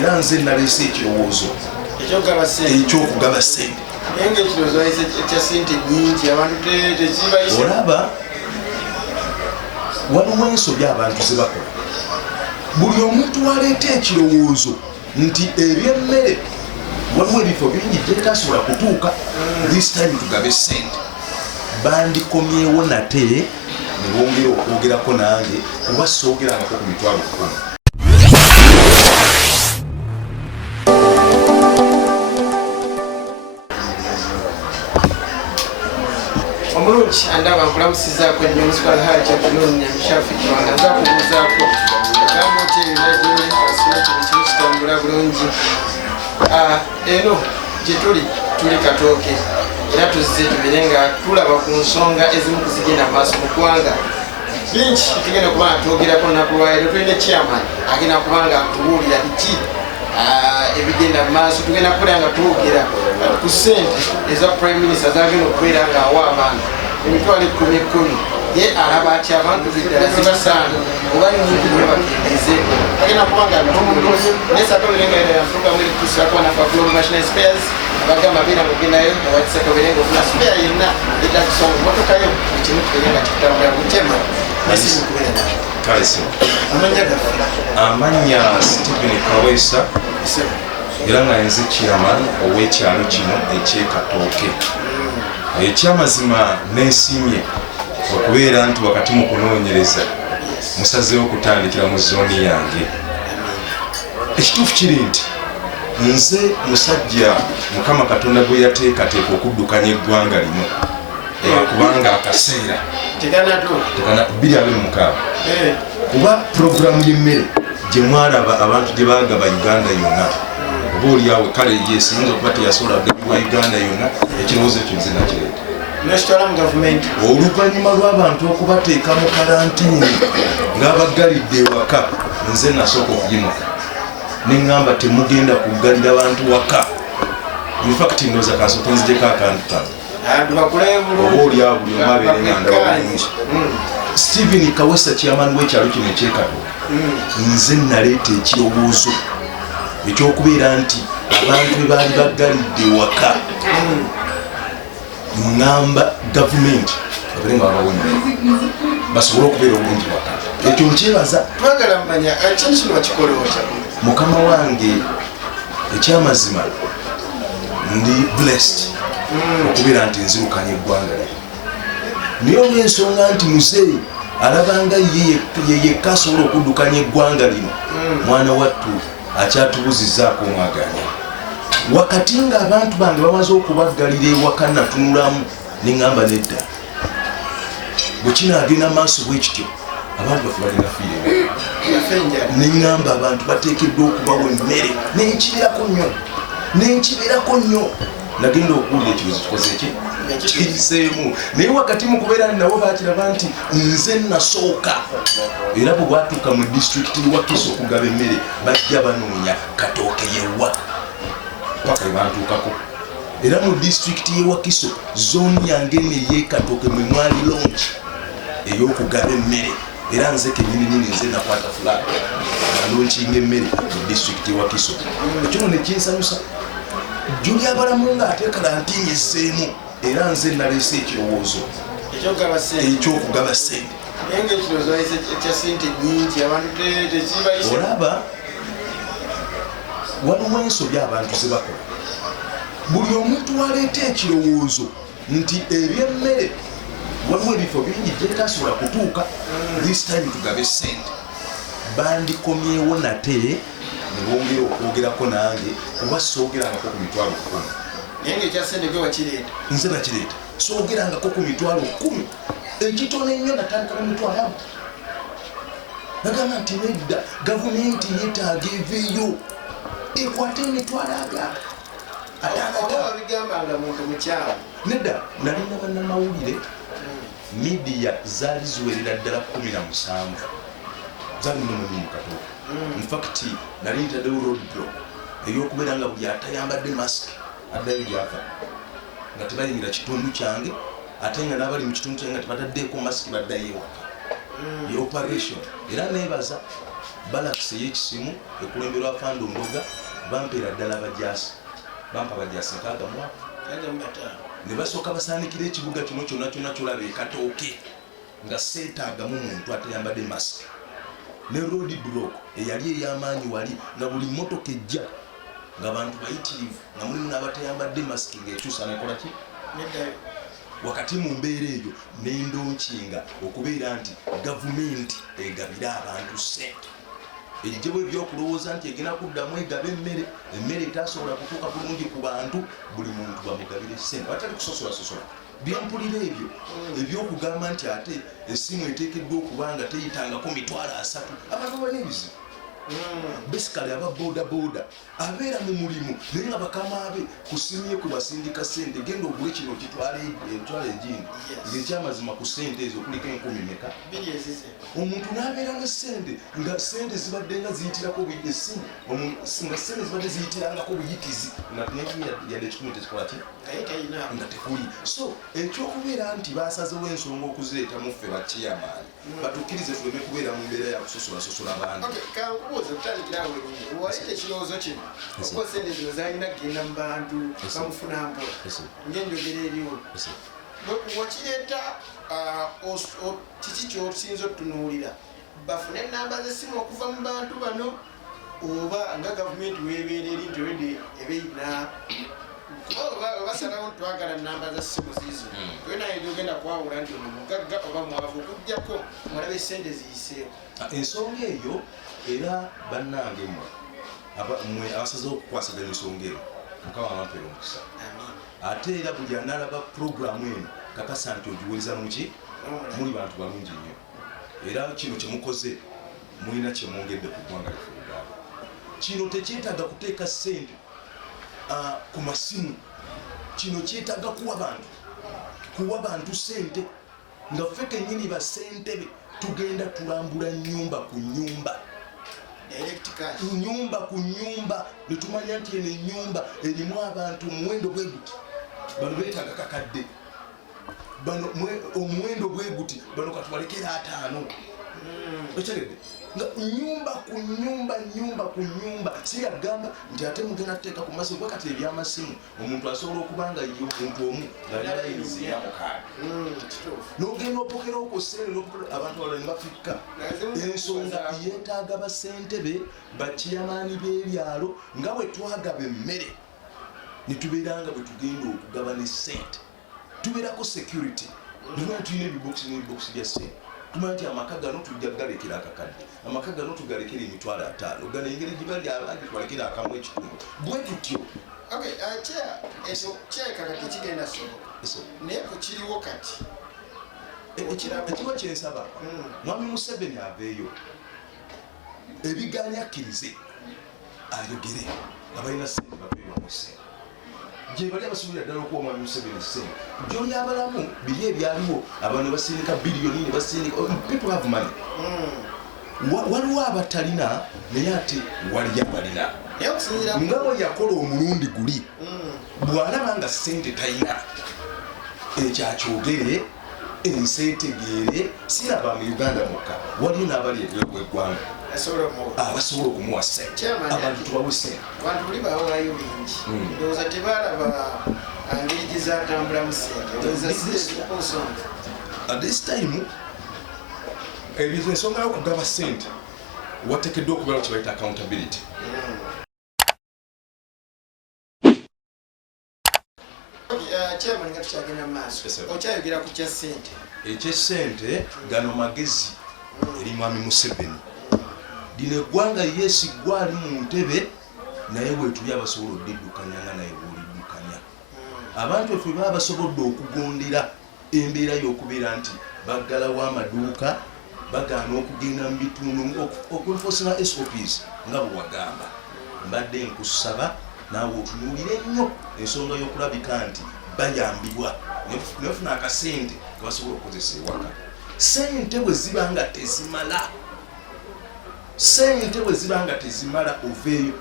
era nze naleese ekirowoozo ekyokugaba ssente. Olaba waliwo ensobi abantu ze bakola. Buli omuntu waleeta ekirowoozo nti ebyemmere waliwo ebifo bingi gyetasobola kutuuka, this time tugabe ssente. Bandikomyewo nate ne bongera okwogerako nange kuba soogerangako ku mitwalo 10. Omulungi andaba nkulamusizaako ennyo musikala haja kunonya mushafi kiwanga nza kubuuzaako agamba oti ebinajoli asula kino kimu kitambula bulungi. Eno gye tuli Katooke era tuzze tubire nga tulaba ku nsonga ezimu kuzigenda maaso mu ggwanga. Bingi tugenda kuba nga twogerako nnaku lwaleero tulina chairman agenda kuba nga atubuulira biki ebigenda mu maaso. Tugenda kubeera nga twogera ku ssente eza prime minister zagenda okubeera nga awa abantu emitwalo 10,000. Ye alaba ati abantu biddala zibasaana oba nnyingi nyo bakendeeze. Agenda kuba nga tumulungi naye saatoberenga yafuuka muri tusaako nafa global national spares abagamba beera mugendayo awakisa toberenga ofuna spare yenna etakusonga motoka yo ekimu tubeere nga kikutambula butema nesimu kubeera nayo. Amanya gaffe amanya Stephen Kaweesa era nga nze chairman ow'ekyalo kino eky'Ekatooke. Ekyamazima neesiimye okubeera nti wakati mu kunoonyereza musazeewo okutandikira mu zooni yange. Ekituufu kiri nti nze musajja Mukama Katonda gwe yateekateeka okuddukanya eggwanga lino kubanga akaseera tekana 2026 kuba puroguramu y'emmere gye mwalaba abantu gye baagaba Uganda yonna oba oliawe kale yesiyinza okuba teyasobola kugabibwa Uganda yonna. Ekirowoozo ekyo nze nakireeta oluvannyuma lw'abantu okubateeka mu kalantiini ng'abaggalidde ewaka. Nze nasooka okuyimuka neŋŋamba temugenda kuggalira bantu waka. Infact ndowooza kansooke nzijeko akantu kano oba oliawo buli omu abeere nga ndaba bulungi. Stephen Kaweesa chairman w'ekyalo kino eky'Ekatooke, nze naleeta ekirowoozo ekyokubeera nti abantu be baali baggalidde ewaka ngamba gavumenti babeere nga babawonera basobole okubeera obulungi waka. Ekyo nkyebaza twagala mmanya kintu kino bakikola otya. Mukama wange ekyamazima ndi blessed okubeera nti nzirukanya eggwanga lye. Naye olw'ensonga nti muzeeyi alabanga ye yekka asobola okuddukanya eggwanga lino, mwana wattu akyatubuzizaako omwaganya. Wakati ng'abantu bange bamaze okubaggalira ewaka natunulamu neŋŋamba nedda bwe kinaagenda maaso bwe kityo abantu baffe balina fiire neŋŋamba abantu bateekeddwa okubawa emmere nenkibirako nnyo. Nagenda okuwulira ekibuzo kikoze ki kiyiseemu, naye wakati mu kubeera nabo bakiraba nti nze nasooka. Era bwe bwatuuka mu disitulikiti wa Kiso okugaba emmere bajja banoonya Katooke yewa paka ebantuukako. Era mu disitulikiti y'e Wakiso zooni yange n'ey'Ekatooke mwe mwali longi ey'okugaba emmere. Era nze kennyini nze nakwata fulaga nalonkinga emmere mu disitulikiti y'e Wakiso. Ekyo ne kinsanyusa. Juli abalamu ng'ate kalantiini esseemu era nze naleese ekirowoozo ekyokugaba ssente. Olaba waliwo ensobi abantu ze bakola. Buli omuntu waleeta ekirowoozo nti ebyemmere waliwo ebifo bingi gyetasobola kutuuka, this time tugabe ssente. Bandikomyewo nate ne bongera okwogerako nange kuba soogerangako ku mitwalo 10. Nze nakireeta soogerangako ku mitwalo 10. Ekitono ennyo natandika mu mitwalo. Nagamba nti nedda gavumenti yeetaaga eveeyo ekwate emitwalo agala nedda. Nalina bannamawulire midiya zaali ziwerera ddala 17 zaali nno mu Katooke. Infact nali ntaddewo road block ey'okubeera nga buli atayambadde masiki addayo gyafa nga tebayingira kitundu kyange, ate nga n'abali mu kitundu kyange nga tebataddeeko masiki baddayo ewaka. Ye operation era neebaza balakisi ey'ekisimu ekulemberwa Fando Ndoga bampeera ddala abajasi bampa abajasi 65 ne basooka basaanikira ekibuga kino kyonna kyolaba ekatooke nga seetaagamu muntu atayambadde masiki ne road block eyali ey'amaanyi wali nga buli mmotoka ejja ng'abantu bayitirivu nga mulimu n'abatayambadde masiki ng'ekyusa nekola ki wakati mu mbeera eyo n'endonkinga okubeera nti gavumenti egabira abantu ssente ejjebo ebyokulowooza nti egenda kuddamu egaba emmere etasobola kutuuka bulungi ku bantu buli muntu bamugabire ssente batali kusosola byempulira ebyo ebyokugamba nti ate essimu eteekeddwa okuba nga teyitangako 30 abantu baneebizibu basically aba boda abeera mu mulimu naye nga bakama be kusimye kwe basindika ssente genda ogule kino kitwala egindi ng'ekyamazima ku ssente ezo kuliko 10 meka omuntu n'abeera ne ssente nga ssente zibadde nga ziyitirako essimu nga ssente zibadde ziyitirangako buyitizi nga yadde ekikumi tekikola ki nga tekuli so ekyokubeera nti basazewo ensonga okuzireeta muffe bakiyamaani batukkirize tuleme kubeera mu mbeera ya kusosola abantu okutandikirawo waleta ekirowoozo kino okuba sente zino zalina kugenda mu bantu bamufuna mpola ngenjogera eriwo wakireeta kiki kyosinza otunuulira bafune enamba z'essimu okuva mu bantu bano oba nga gavumenti weebeera eri nti olwedde ebeina basalawo ntwagala namba za ssimu ziizo twenaye ogenda kwawula nti ono mugagga oba mwavu okugjako mwalabe essente ziyiseeko ensonga eyo era bannange mmwe abasazeho okukwasaganya ensonga eyo mukama amampeera omukisa ate era buli analaba puroguramu eno kakasa nti ogiwuliza muki muli bantu balungi nnyo era kino kyemukoze mulina kyemwongedde ku ggwanga liffe Uganda kino tekyetaaga kuteeka ssente ku masimu kino kyetaaga kuwa bantu ssente nga ffe kennyini bassentebe tugenda tulambula nyumba ku nyumba netumanya nti eno ennyumba erimu abantu omuwendo bwe guti bano beetaaga kakadde omuwendo bwe guti bano katubalekera 5 ekyeredde nga nyumba ku nyumba siyagamba nti ate mugenda tuteeka ku masimu kati ebyamasimu omuntu asobola okuba nga ye omuntu omu ngaalayinisiyamukaaga n'ogenda opokerawo ku ssente abantu abalala ne bafikka ensonga yeetaaga bassentebe bakiyamaani b'ebyalo nga bwe twagaba emmere ne tubeera nga bwe tugenda okugaba ne ssente tubeerako security nolwaki tulina ebibokisi n'ebibokisi bya ssente tumanya nti amaka gano tujja galekera akakadde amaka gano tugalekera $5 gano engeri gibali abangi tubalekera akamu ekitundu bwe tutyo kyekakati kigenda soboka naye kukiriwo kati ekiba kyensaba mwami Museveni aveeyo ebiganya akkirize ayogere abalina ssente babeerwamu ssente gye bali abasuubira ddala okuwa omwami Museveni ssente gy'oli abalamu biri ebyaliwo abantu ne basindika biliyoni ne basindika people have money waliwo abatalina naye ate wali abalina nga bwe yakola omulundi guli bw'alaba nga ssente talina ekyakyogere ensi etegeere siraba mu Uganda mukka waliyo n'abali eby'eggwanga abasobola okumuwa ssente abantu tubawe ssente abantu buli bawaayo bingi ndowooza tebalaba ngeri gyezatambulamu ssente at this time ensonga y'okugaba ssente wateekeddwa okubeerawo kye bayita accountability chairman nga tukyagenda mu maaso okyayogera ku kya ssente ekyessente gano magezi eri mwami Museveni lino eggwanga yeesiggwa ali mu ntebe naye weetuli abasobola oddiddukanya nga naye bwoliddukanya abantu effe baba basobodde okugondera embeera y'okubeera nti baggalawo amaduuka bagaana okugenda mu bitundu okwenfosinga SOPs nga bwe wagamba mbadde nkusaba naawe otunuulire nnyo ensonga y'okulabika nti bayambibwa nefuna akasente kabasobola okukozesa ewaka sente bwe ziba nga tezimala oveeyo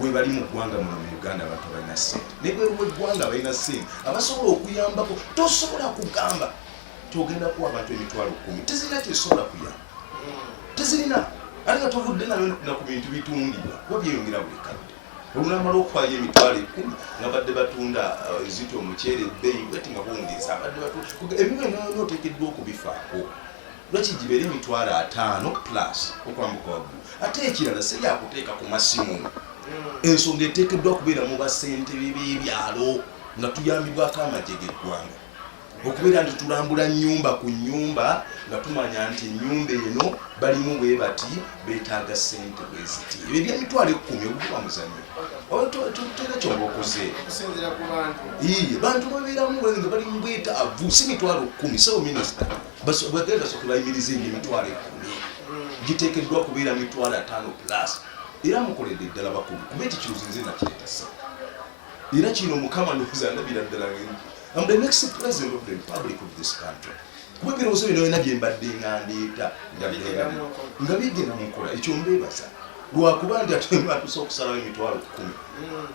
webali mu ggwanga muno mu Uganda abantu balina ssente nebweru w'eggwanga balina ssente abasobola okuyambako tosobola kugamba togenda kuwa abantu $10,000 tezirina kyesobola kuyamba tezirina ate nga tovudde na ku bintu bitundibwa kuba byeyongera buli kadde olunamala okwayo emitwalo 10 nga badde batunda ezito omuceere ebbeeyi bweti nga bongeza abadde ebintu nooteekeddwa okubifaako lwaki gibeera emitwalo 5 plus okwambuka waggulu ate ekirala seryakuteeka ku masimu ensonga eteekeddwa kubeera mu basentebe b'ebyalo nga tuyambibwako amagye g'eggwanga okubeera nti tulambula nnyumba ku nnyumba nga tumanya nti ennyumba eno balimu bwe bati beetaaga ssente bweziti ebyo ebyemitwalo 10 oguba muzanyo tera kyonga okoze bantu babeeramu nga bali mu bwetaavu si mitwalo 10 sawo minisita bagenda soka bayimiriza emitwalo 10 giteekeddwa kubeera mitwalo 5 plus era mukoledde ddala bakulu kuba ekikiruzi nze nakireeta sa era kino mukama ndowooza ndabira ddala I'm the next president of the Republic of this country. Kuba ebirowoozo bino byonna bye mbadde nga ndeeta nga bigenda mu nkola ekyo mbeebaza lwakuba nti atusobola okusalawo emitwalo 10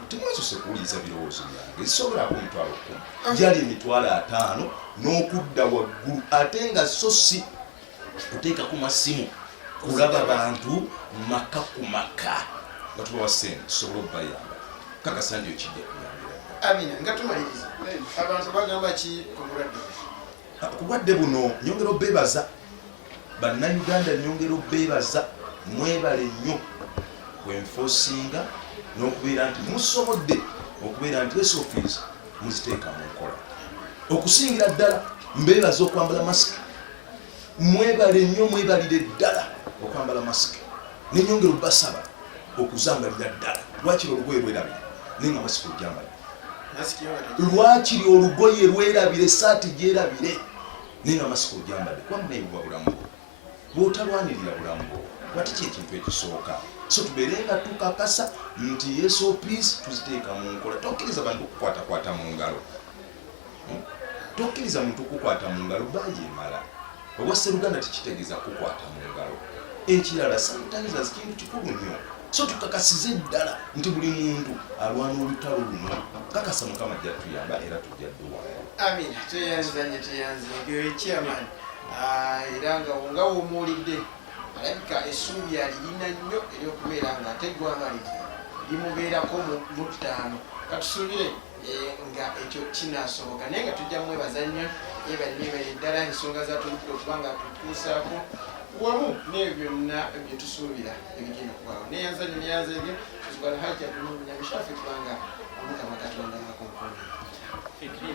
temwesose kuwuliriza birowoozo byange ezisobolaako emitwalo 10 gyali emitwalo 5 n'okudda waggulu ate nga so si kuteeka ku masimu kulaba bantu maka ku maka nga tubawa ssente tusobole okubayamba kakasa nti okijja kuyambira amina nga tumaliriza abantu bagamba ki ku bulwadde buno nyongera obeebaza bannayuganda nyongera obeebaza mwebale nnyo kwenfoosinga n'okubeera nti musobodde okubeera nti SOPs muziteeka mu nkola okusingira ddala mbeebaza okwambala masiki mwebale nnyo mwebalire ddala okwambala masiki nenyongera obasaba okuzambalira ddala lwakiri olugoye lwerabire naye nga masiki ogyambala lwakiri olugoye lwerabire esaati gyerabire naye nga masiki ogyambadde kuba munayibuwa bulamu bw'otalwanirira bulamu bwo lwati ki ekintu ekisooka so tubeere nga tukakasa nti SOPs tuziteeka mu nkola tokkiriza bantu okukwatakwata mu ngalo tokkiriza muntu okukwata mu ngalo bayemala obwa Sseruganda tekitegeeza kukwata mu ngalo ekirala sanitizers kintu kikulu nnyo so tukakasize ddala nti buli muntu alwana olutalo luno kakasa mukama ajja tuyamba era tujja dduwa amin teyanze chairman era nga womuwulidde alabika essuubi alirina nnyo eryokubeera nga ate eggwanga limubeerako mu ttaano katusuubire nga ekyo kinaasoboka naye nga tujja mwebaza nnyo yebalire ddala ensonga zatuludde okuba nga tutuusaako wamu n'ebyo byonna byetusuubira ebigenda okubaawo neyanza ebyo tuzibala hajja tununyamishafe kubanga omukama katonda akonkola